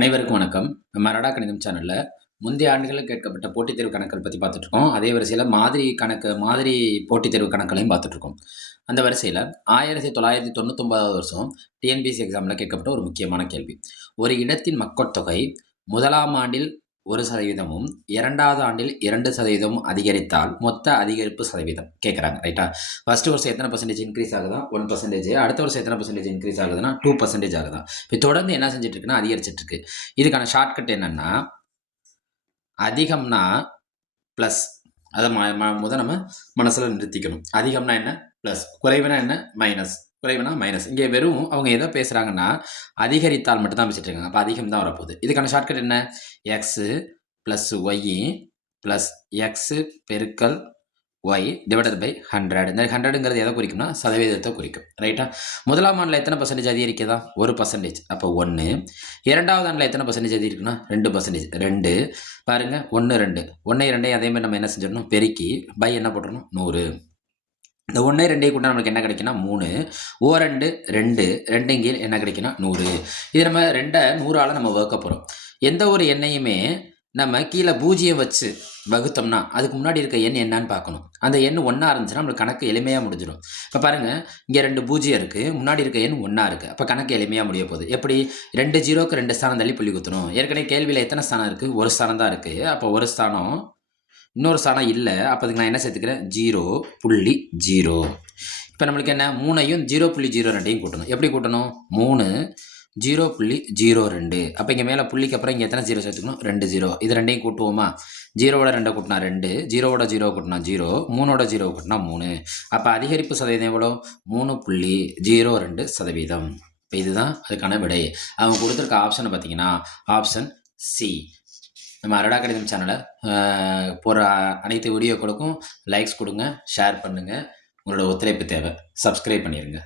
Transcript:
அனைவருக்கும் வணக்கம். நம்ம ரடா கணிதம் சேனலில் முந்தைய ஆண்டுகளில் கேட்கப்பட்ட போட்டித் தேர்வு கணக்குகள் பற்றி பார்த்துட்ருக்கோம். அதே வரிசையில் மாதிரி கணக்கு மாதிரி போட்டித் தேர்வு கணக்குகளையும் பார்த்துட்ருக்கோம். அந்த வரிசையில் ஆயிரத்தி தொள்ளாயிரத்தி தொண்ணூத்தொம்பதாவது வருஷம் டிஎன்பிஎஸ்சி எக்ஸாமில் கேட்கப்பட்ட ஒரு முக்கியமான கேள்வி. ஒரு இடத்தின் மக்கட்தொகை முதலாம் ஆண்டில் ஒரு சதவீதமும் இரண்டாவது ஆண்டில் இரண்டு சதவீதமும் அதிகரித்தால் மொத்த அதிகரிப்பு சதவீதம். கேட்குறாங்க ரைட்டா? ஃபர்ஸ்ட் வருஷம் எத்தனை பர்சன்டேஜ் இன்க்ரீஸ் ஆகுதா? ஒன் பர்சன்டேஜ் அடுத்த வருஷம் எத்தனை பர்சன்டேஜ் இன்க்ரீஸ் ஆகுதுன்னா டூ பர்சன்டேஜ் ஆகுதா? இப்போ தொடர்ந்து என்ன செஞ்சுட்டு இருக்குன்னா அதிகரிச்சிட்டு இருக்கு இதுக்கான ஷார்ட்கட் என்னன்னா அதிகம்னா ப்ளஸ் அதை முத நம்ம மனசில் நிறுத்திக்கணும். அதிகம்னா என்ன? ப்ளஸ் குறைவுனா என்ன? மைனஸ் குறைவுனா மைனஸ் இங்கே வெறும் அவங்க எதை பேசுகிறாங்கன்னா அதிகரித்தால் மட்டும் தான் பேசிட்டு இருக்காங்க அப்போ அதிகம் தான் வரப்போகுது. இதுக்கான ஷார்ட்கட் என்ன? X plus y plus x பெருக்கல் ஒய் டிவைடட் பை ஹண்ட்ரட் இந்த ஹண்ட்ரடுங்கிறது எதை குறிக்கும்னா சதவீதத்தை குறிக்கும். ரைட்டா முதலாம் ஆண்டில் எத்தனை பர்சன்டேஜ் அதிகரிக்கதா? ஒரு பர்சன்டேஜ் அப்போ ஒன்று இரண்டாவது ஆண்டில் எத்தனை பர்சன்டேஜ் அதிகரிக்குன்னா ரெண்டு பர்சன்டேஜ் ரெண்டு. பாருங்க ஒன்று ரெண்டு. ஒன்று ரெண்டையும் அதே மாதிரி நம்ம என்ன செஞ்சிடணும்? பெருக்கி பை என்ன போட்டுருணும் நூறு. இந்த ஒன்று ரெண்டையும் கூட நம்மளுக்கு என்ன கிடைக்குன்னா மூணு. ஓ ரெண்டு ரெண்டு. ரெண்டையும் கீழ் என்ன கிடைக்குன்னா நூறு. இது நம்ம ரெண்டை நூறால் நம்ம வகுக்க போகிறோம் எந்த ஒரு எண்ணையுமே நம்ம கீழே பூஜ்ஜியம் வச்சு வகுத்தோம்னா அதுக்கு முன்னாடி இருக்க எண் என்னன்னு பார்க்கணும். அந்த எண் ஒன்றா இருந்துச்சுன்னா நம்மளுக்கு கணக்கு எளிமையாக முடிஞ்சிடும். இப்போ பாருங்கள் இங்கே ரெண்டு பூஜ்ஜியம் இருக்குது முன்னாடி இருக்க எண் ஒன்றா இருக்குது அப்போ கணக்கு எளிமையாக முடிய போகுது. எப்படி? ரெண்டு ஜீரோக்கு ரெண்டு ஸ்தானம் தள்ளி புள்ளி குத்தணும். ஏற்கனவே கேள்வியில் எத்தனை ஸ்தானம் இருக்குது ஒரு ஸ்தானம் தான் இருக்குது அப்போ ஒரு ஸ்தானம் இன்னொரு ஸ்தானம் இல்லை. அப்போ அதுக்கு நான் என்ன சேர்த்துக்கிறேன்? ஜீரோ புள்ளி ஜீரோ. இப்போ நம்மளுக்கு என்ன? மூணையும் ஜீரோ புள்ளி ஜீரோ ரெண்டையும் கூட்டணும். எப்படி கூட்டணும்? மூணு ஜீரோ புள்ளி ஜீரோ ரெண்டு. அப்போ இங்கே மேலே புள்ளிக்கு அப்புறம் இங்கே எத்தனை ஜீரோ சேர்த்துக்கணும்? ரெண்டு ஜீரோ. இது ரெண்டையும் கூட்டுவோமா? ஜீரோவோட ரெண்டை கூட்டினா ரெண்டு ஜீரோவோட ஜீரோ கூட்டினா ஜீரோ மூணோட ஜீரோ கூட்டினா மூணு. அப்போ அதிகரிப்பு சதவீதம் எவ்வளோ? மூணு புள்ளி ஜீரோ ரெண்டு சதவீதம். இப்போ இதுதான் அதுக்கான விடை. அவங்க கொடுத்துருக்க ஆப்ஷனை பார்த்தீங்கன்னா ஆப்ஷன் சி நம்ம அரடா கடிதம் சேனலை போகிற அனைத்து வீடியோக்களுக்கும் லைக்ஸ் கொடுங்க ஷேர் பண்ணுங்கள் உங்களோட ஒத்துழைப்பு தேவை. சப்ஸ்கிரைப் பண்ணிடுங்க